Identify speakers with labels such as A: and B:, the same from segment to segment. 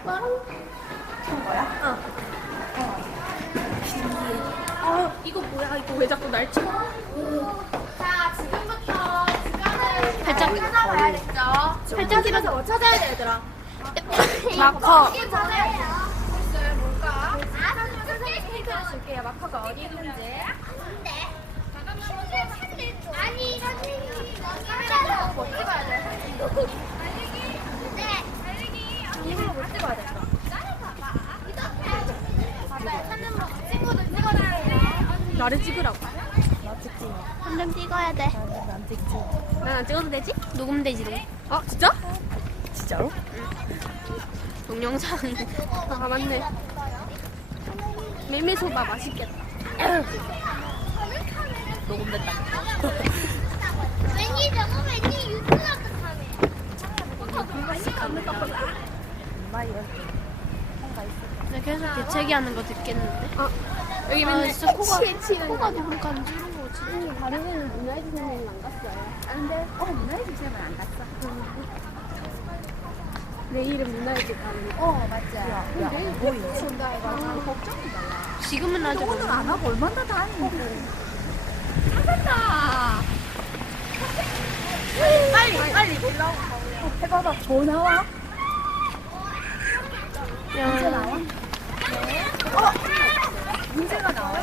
A: 한 거야?
B: 이거 뭐야? 이거 왜 자꾸 날 찍어?
C: 자, 지금부터 주변을
B: 발짝
C: 찾아봐야겠죠. 발짝이라서 뭐 찾아야 돼, 얘들아?
B: 마커.
C: 이게 찾아야 글쎄, 뭘까? 힌트를 줄게요. 마커가 어디 있는지. 아니, 선생님. 이거를 못 찍어야 돼. 이걸로 못 찍어야 돼. 맞아요. 찾는 거 친구들 찍어놔야 돼.
B: 나를 찍으라고.
C: 한 장 찍어야 돼.
B: 난 안 찍어도 되지? 녹음되지, 녹음. 진짜?
A: 진짜로?
B: 동영상. 맞네. 메밀소바 맛있겠다.
A: 녹음됐다.
C: 왠지 너무 왠지 유튜브 같다며.
B: 계속 대체기하는 거 듣겠는데? 여기
C: 맨날
B: 맨날 진짜 코가
C: 치는
B: 코가 너무 간지러운 거지.
C: 다른 애는 문화의 선생님 안 갔어요.
A: 근데 문화의 주제는 안 갔어.
C: 내일은 문화의 집 가는 거.
A: 맞아. 내일 뭐 있지?
C: 온다 해가지고 걱정이 달라.
B: 지금은 아직
A: 오늘 안 하고 얼마나 다니는데.
C: 찾았다. 빨리 올라오고.
A: 해봐봐. 뭐 나와? 문제
B: 야,
A: 나와? 문제가 나와?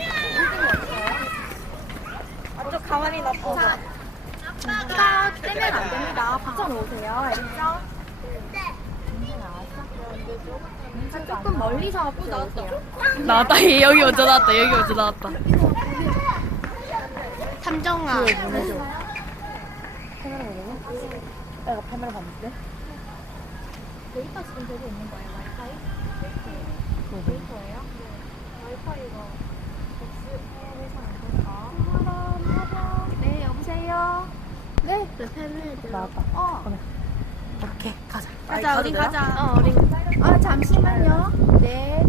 C: 저 가만히 놔둬. 아빠 떼면 안 됩니다. 붙여놓으세요. 알겠죠? 조금 멀리서 붙여놓으세요.
B: 나왔다. 여기 먼저 나왔다. 여기 먼저 나왔다. 탐정아.
A: 카메라 보내줘. 내가 카메라 봤는데?
C: 데이터 지금 되고 있는 거예요, 와이파이? 데이터예요? 와이파이가 네, 여보세요? 네, 팬을
A: 나왔다. 보내. 오케이, 가자.
B: 가자, 어린
A: 가도
B: 가자. 어린.
C: 잠시만요. 네.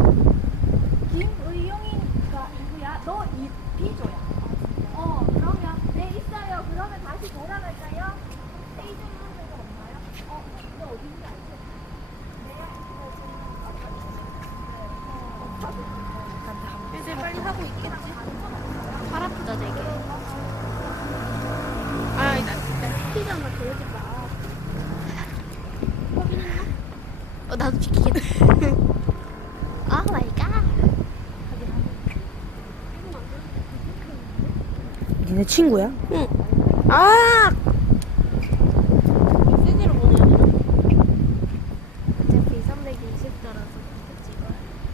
C: 김의용이가 누구야? 너 B조야. 그러면 네, 있어요. 그러면 다시 돌아갈까요? A 좀 하는 거 없나요? 너 어딘지 알죠?
B: 이제 빨리 하고 있겠지? 팔 아프다, 되게. 나
C: 피자만 그러지 마.
B: 나도 지키겠다. 오 마이 갓.
A: 니네 친구야?
B: 응. 아! 메시지로 보내야 돼. 어차피 320도라서 찍어.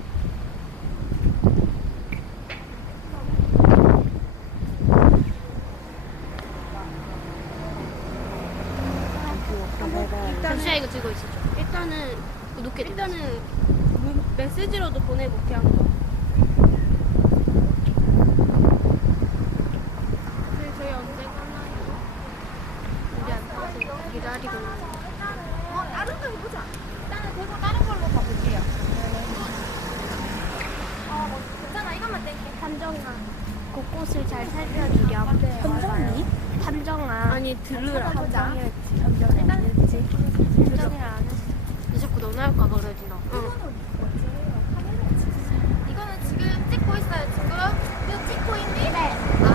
B: 잠시만 이거 들고 있어줘. 일단은 구독해. 일단은 메시지로도 보내볼게 한 거. 저희 언제 가나요? 우리 안 타서 기다리고 있는.
C: 다른 거 해보자. 일단은 되고 다른 걸로 가볼게요. 괜찮아. 이것만 뗄게.
B: 탐정아, 곳곳을 잘 살펴주렴.
A: 현정이?
B: 탐정아. 아니 들으라.
C: 탐정이었지.
A: 현정이었지.
B: 탐정이라 안 했어. 너 자꾸 너나 할까 그러지 나.
C: 이거는 지금 찍고 있어요. 지금 이거 찍고 있니? 네.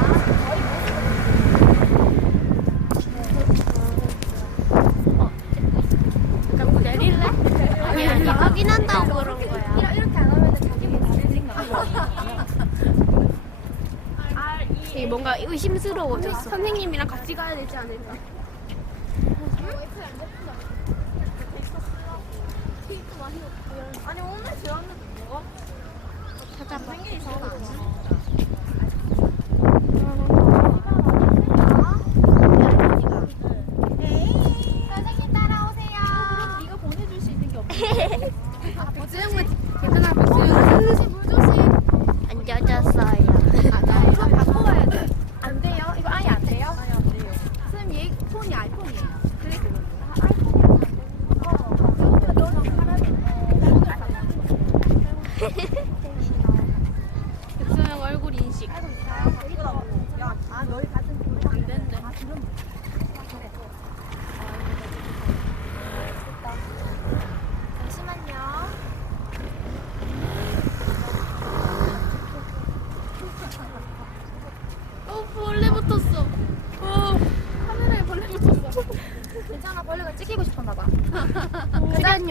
B: 자꾸 내릴래? 아니 확인한다고 그런 거야.
C: 이렇게 안 하면 자기가 다른 생각.
B: 이게 뭔가 의심스러워졌어. 선생님이랑 같이 가야 되지 않을까?
C: 아니 오늘 지웠는데 뭐가?
B: 찾아봐.
C: 선생님 따라오세요.
A: 네가 보내줄 수 있는 게 없네.
B: 괜찮아.
C: 물 조심, 물 조심.
B: 안 젖었어요.
C: 맞아. 이거 바꿔 가야 돼. 안 돼요? 이거 아예 안 돼요? 아예 안 돼요. 선생님 얘 폰이 아이폰이에요. 그래?
B: 백소영 얼굴 인식.
A: 너희 같은
B: 안 된대.
C: 잠시만요.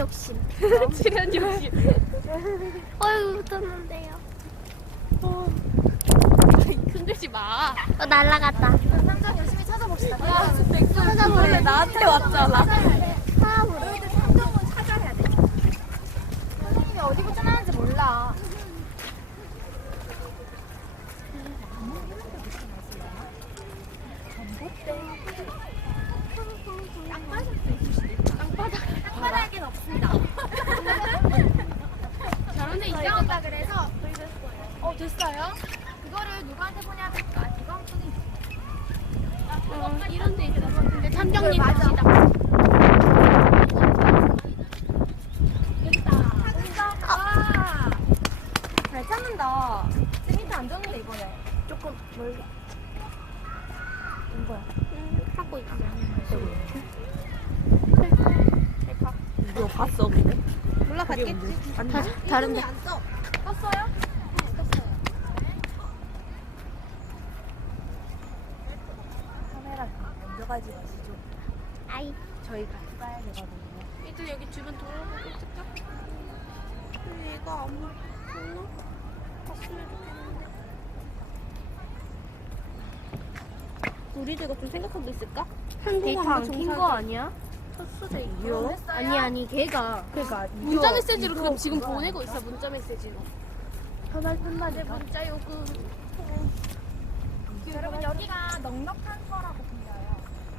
B: 욕심. 출연 욕심. 어휴, 붙었는데요. 흔들지 마. 날라갔다.
C: 상점 열심히 찾아봅시다.
B: 원래 나한테 왔잖아.
C: 너희들 상점은 찾아야 돼. 선생님이 어디 붙여놨는지 몰라. 땅바닥엔 없습니다.
B: 저런데
C: 이거
B: 이상하다.
C: 있다 그래서 됐어요? 그거를 누구한테 보냐면 이건 뿐이
B: 이런 데 있어. 근데 탐정님
C: 맞아.
B: 갑시다.
C: 찾았어. 잘 찾는다. 세미트 안 줬는데 이번에.
B: 조금 멀리.
C: 이거야.
B: 하고 있어.
A: 이거 봤어 근데?
C: 몰라 봤겠지.
B: 다른데.
C: 안 써. 떴어요? 떴어요.
A: 카메라 먼저 가지 마시죠.
B: 아이.
A: 저희 같이 가야 되거든요.
B: 일단 여기 주변 돌아보고 있을까? 근데 얘가 안 보나? 봤으면 좋겠는데. 우리도 이거 좀 생각하고 있을까?
A: 데이터 안 킨 거
B: 아니야? 쳤어,
A: 이요?
B: 아니 걔가
A: 그러니까
B: 문자 메시지로 그럼 지금 보내고 있어. 문자 메시지로.
A: 전화 끝나지
B: 문자 요금.
C: 여러분 여기가 넉넉한 거라고 불려요.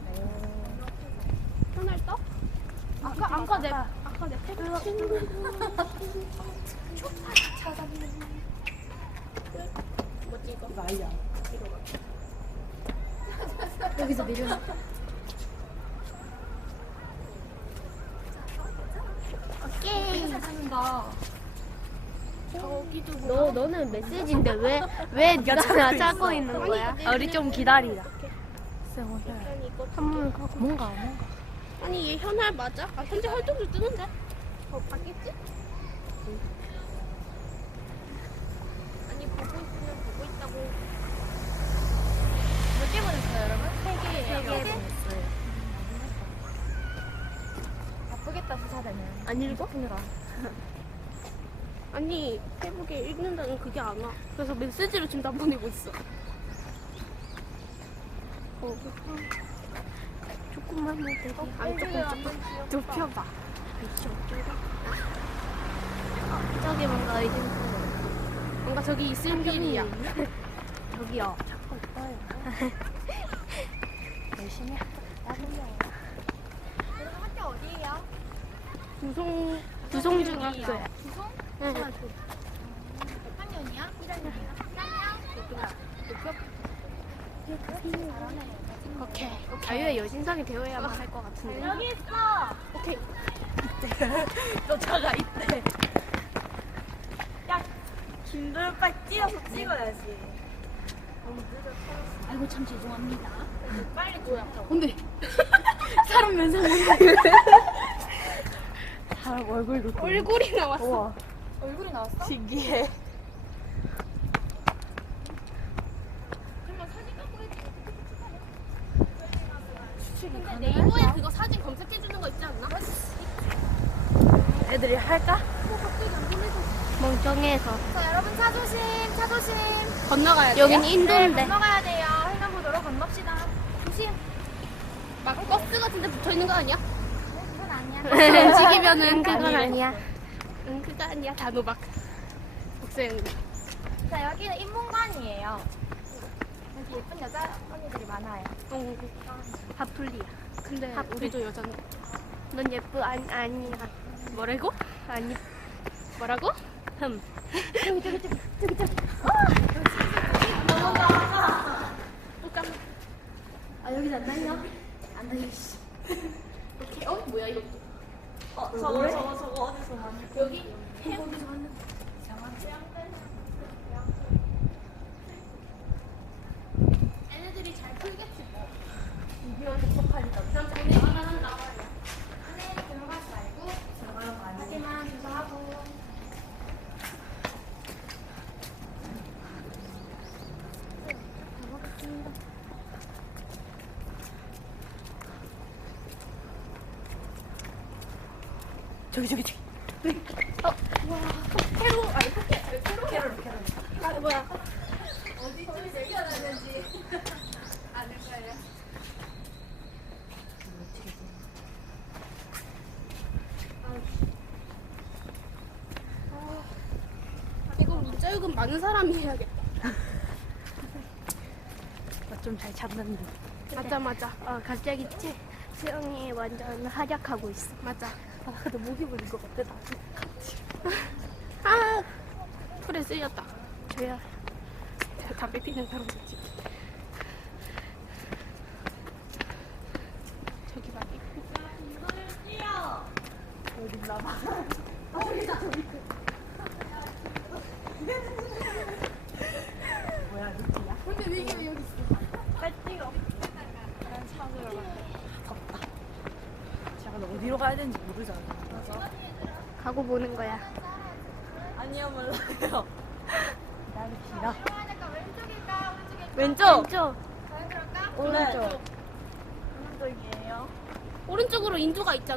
B: 전화를 떠? 아까 내 태그 친구. 뭐지 이거?
A: 이거 아니야.
C: 여기서 내려놔.
B: 오케이.
C: 찾는다.
B: 저기도 너는 메시지인데 왜 네가 나 찾고 있는 거야?
A: 우리 좀 기다리자.
B: 아니 이거
A: 한번 가고. 뭔가.
B: 아니 얘 현할 맞아? 아 현재 활동도 뜨는데? 바뀌었지? 아니 보고 있으면 보고 있다고.
C: 몇 개 보냈어요 여러분? 3개예요.
A: 3개
C: 바쁘겠다 수사되면.
B: 안 읽어?
C: 그니까.
B: 아니 페북에 읽는다는 그게 안 와. 그래서 메시지로 지금 다 보내고 있어. 조금만 더 되게. 아니 조금 좁혀봐. 저기 뭔가 의심. 뭔가 저기 있을 길이야.
A: 저기요. 자꾸 있어요. 열심히 하고요.
C: 여러분 학교 어디예요?
B: 두송중학교야.
C: 주송?
B: 응.
C: 몇 학년이야? 1학년이야? 1학년?
B: 오케이. 자유의 여신상이 되어야만 할 것 같은데.
C: 여기 있어!
B: 오케이.
A: 너 차가 있대. 야, 김도현 빨리 뛰어서 찍어야지.
C: 아이고 참 죄송합니다.
A: 빨리 줘야.
B: 근데
A: 사람 면상 사람 얼굴도
B: 얼굴이 나왔어.
A: 우와,
C: 얼굴이 나왔어?
A: 신기해.
B: 근데 네이버에 그거 사진 검색해 주는 거 있지 않나?
A: 애들이 할까?
B: 멍청해서
C: 자 여러분 차 조심 차 조심.
B: 건너가야 돼. 여긴 인도인데
C: 건너가야 돼요. 횡단보도로 건넙시다. 조심.
B: 막 버스 같은데 붙어 있는 거 아니야?
C: 이건 아니야.
B: 움직이면은 그건 아니야. 응, 그거 아니야. 단호박. 복수형.
C: 자 여기는 인문관이에요. 여기 예쁜 여자 언니들이 많아요.
B: 하플리야. 근데 우리도 여자인데. 넌 예쁘 아니야. 뭐라고? 아니. 뭐라고? 흠.
C: 아 여기서 안 달려? 안 달려. 씨.
B: 오케이. 어? 뭐야 이거?
A: 저거 어디서 많이.
B: 여기?
C: 거기서 하는.
B: 애네들이 잘 풀겠지 뭐. 이거한테 속하니까. 그냥 장례만 나와요.
C: 안에 들어가지 말고 하지만 조사하고.
B: 저기. 캐로 아니 캐로. 아 뭐야?
C: 어디쯤 새겨놨는지 아는 거예요.
B: 이거 문자요금 많은 사람이 해야겠다.
A: 좀 잘 찾는데.
B: 맞아.
A: 갑자기 수영이 완전 활약하고 있어.
B: 맞아.
A: 아, 근데 목이 물릴 것 같아, 나.
B: 아 풀에 쓸렸다.
A: 줘야.
B: 담배 피는 사람 있지. 저기 봐.
A: 어디 있나 봐. 뭐야, 루티야?
B: 근데 왜 이게 여기 있어?
A: 빨리 뛰어. 난 차으로 덥다. 제가 어디로 가야 되는지 모르잖아. 맞아.
B: 가고 보는 거야.
A: 아니요, 몰라요. 나는 길어.
B: 왼쪽.
A: 오른쪽. 오른쪽이에요.
B: 오른쪽으로 인도가 있잖아.